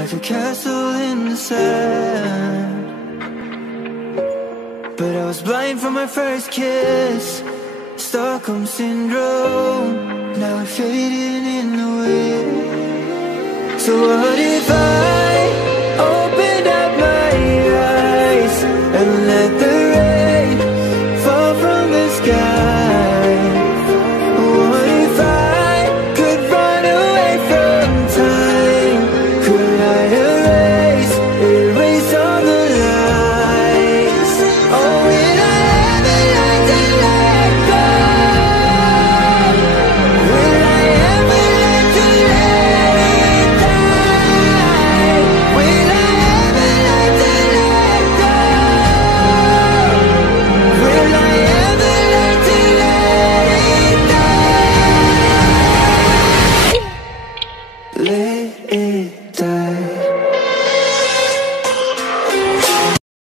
like a castle in the sand. But I was blind from my first kiss, Stockholm Syndrome, now I'm fading in the wind. So what if I opened up my eyes and let the rain fall from the sky? What if I could run away from time? Could I erase all the lies? Oh, will I ever learn to let go? Will I ever learn to let it die? Will I ever learn to let go? Will I ever learn to let it die? Let it